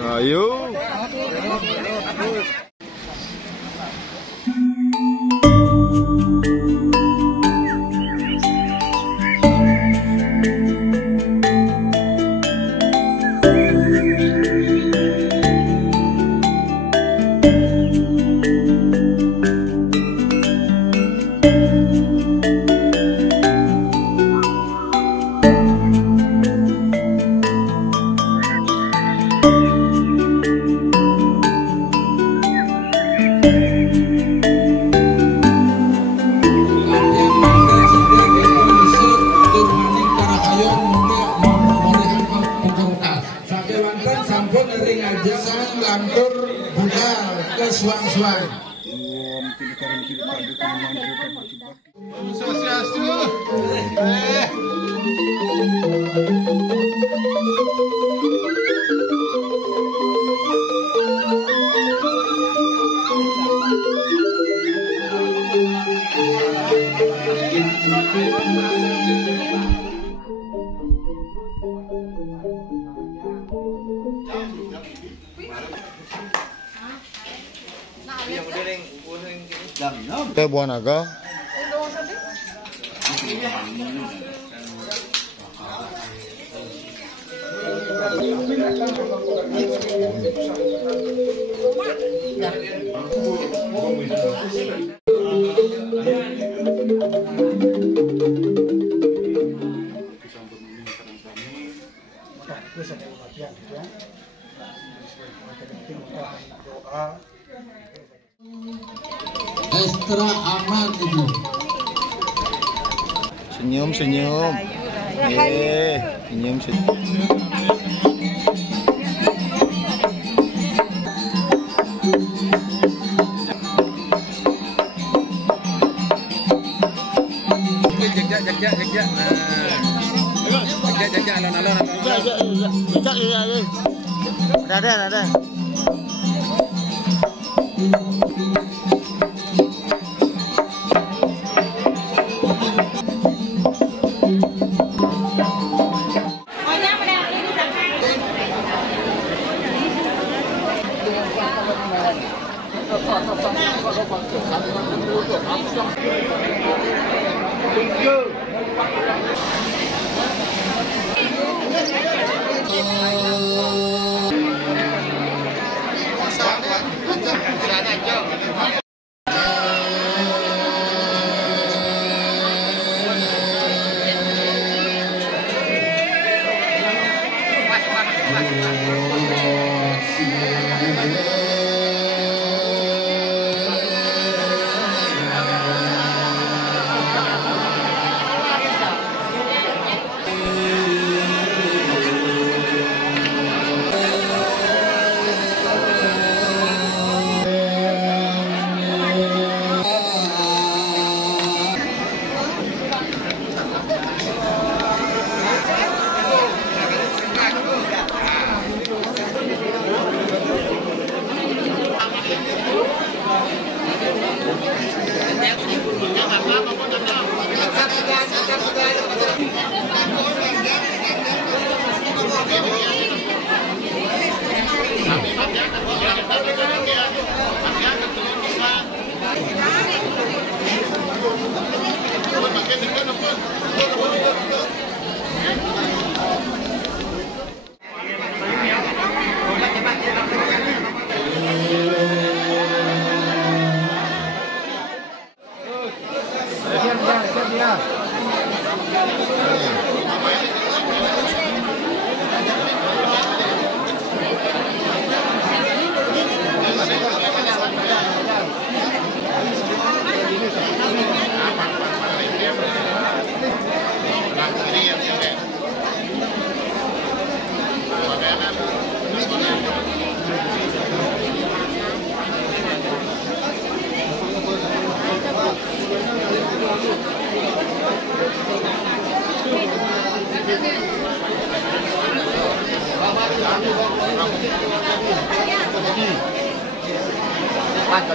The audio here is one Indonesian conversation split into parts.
Ayo. Buah naga. Ekstra aman itu. Senyum, senyum. Senyum, senyum. Ada.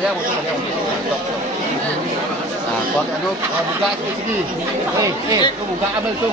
Nah, kau aduk, buka segi. Tu buka ambil tu.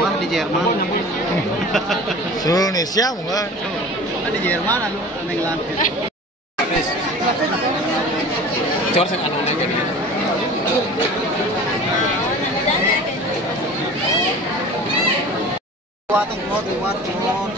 Murah di Jerman. Seluruh Indonesia murah. Di Jerman anu England. Cor sing anu aja nih. Kuat mau di warung.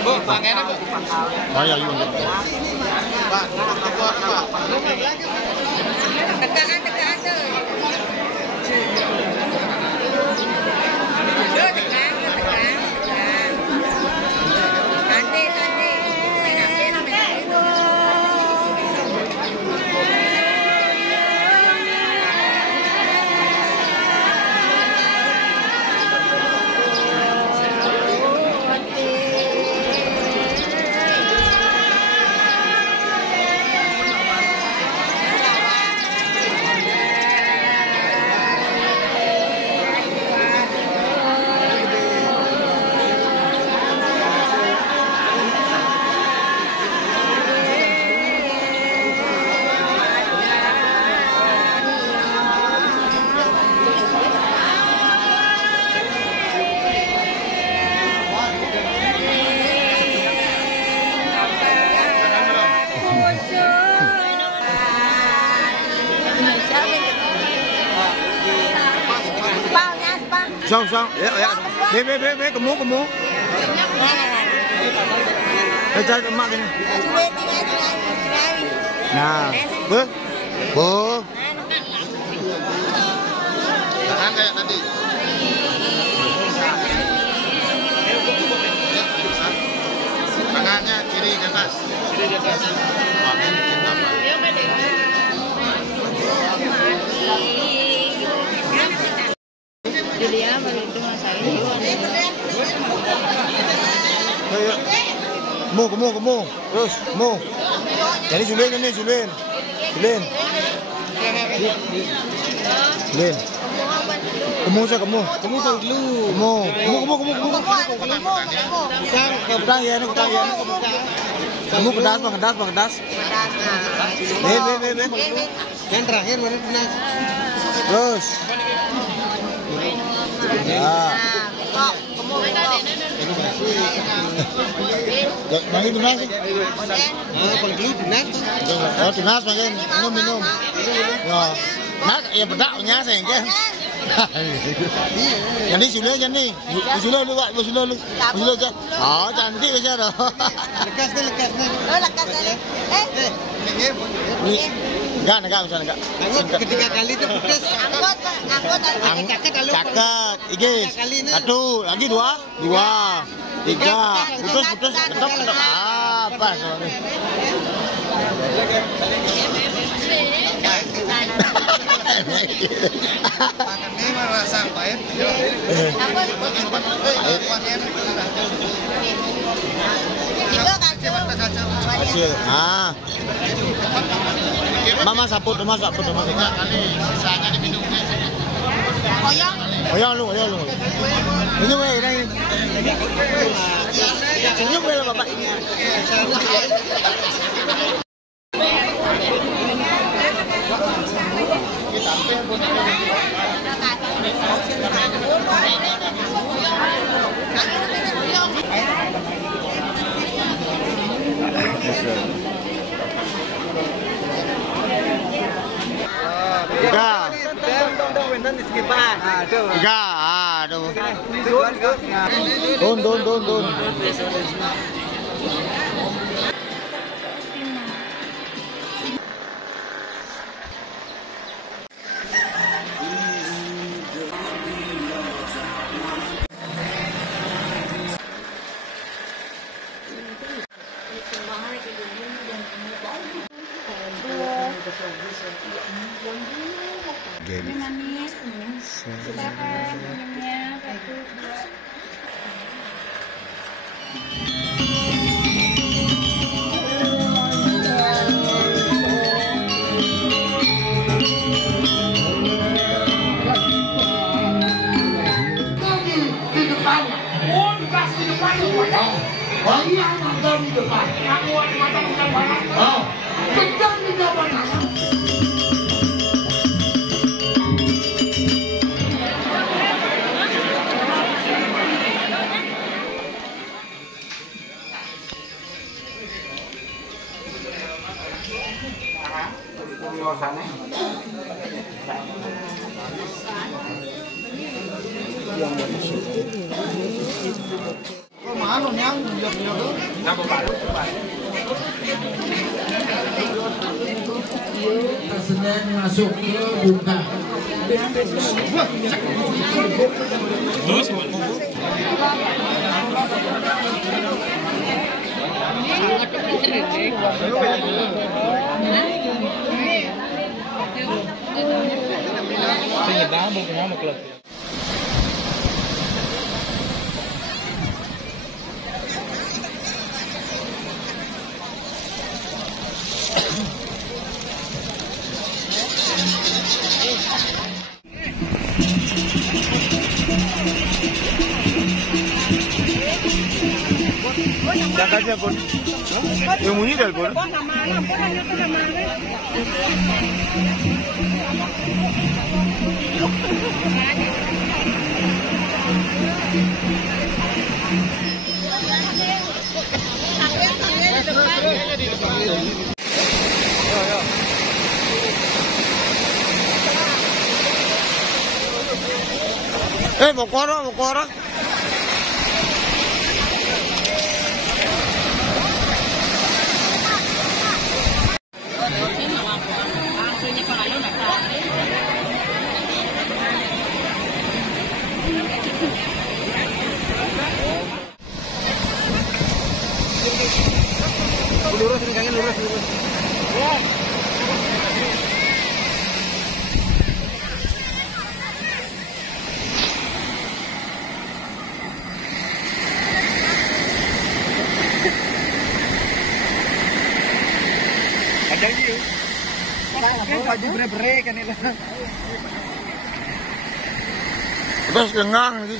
Bu, pangeran Bu. Bayar yun. Pak, Tekaan tuh. Tekaan. Santai. Main itu. Xong. Ya. Be, kamu. Cari emak gini. Nah, Bu. Jangan kayak tadi. Tangannya kiri ke atas. Pakai bikin tambah. Julia baru itu masalah Ayo. Kamu. Terus, mu. Jadi Julien. Kamu dulu. Kamu ya. Kamu pedas. Be. Yang terakhir baru pedas. Terus. Ya. kok kamu Bagi tunas sih. Kalau dulu dinas. Oh, tunas makin minum. Ya. Nah, ya bedaknya sih kan. Jadi sudah jadi. Sudah lu, Pak. Sudah lu. Sudah aja. Oh, cantik aja dah. Lekas deh. Oh, lekas kali. Enggak bisa enggak. Ketiga kali itu pedes. Caket, igis. Satu, lagi dua. Tiga. Putus. Ketok. Apa soalnya? Makannya mah rasa pahit. Kecil. Ah. Mama saput. Sisanya diminum. Oyang lu. Ini ini. Senyum ya Bapak. Aduh. Don. Ini manis, silakan minumnya 1, 2. Di depan, gas di depan, yang nonton di depan, yang mata bukan barang, kejar di depan. Mana yang Senin masuk ke buka. Jakarta pun. Yang bunyi dah pun. Mau korang. lurus ini kangen lurus. Padang dia. Baju bre-bre kan itu. Terus lengang lagi.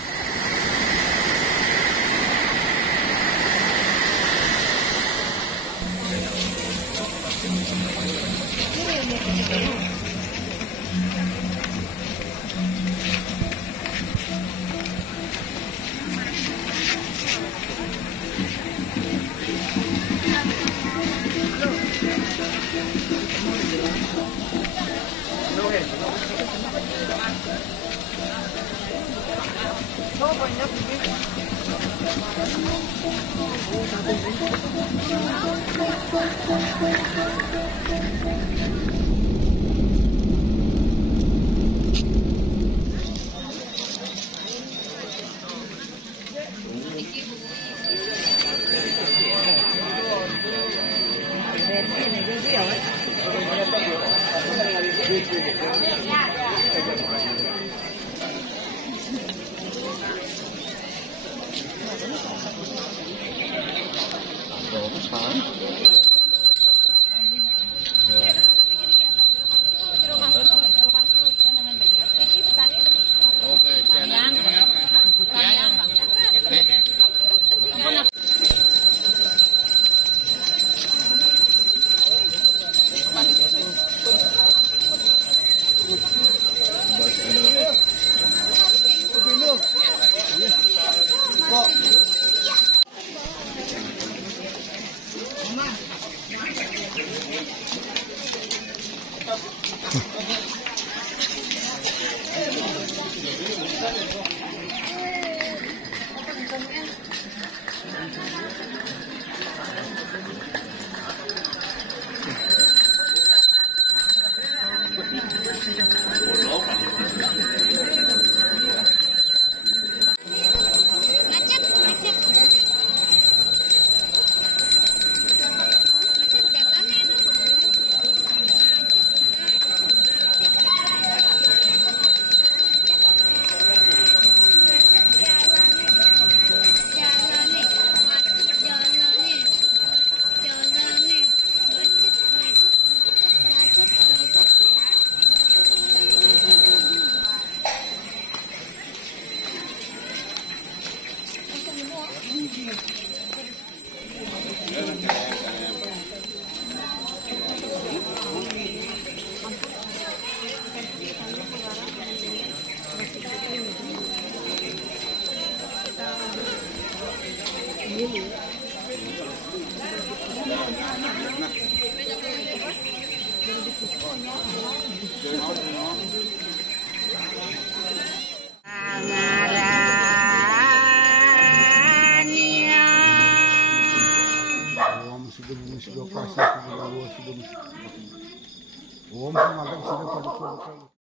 Om, sudah makan sudah pada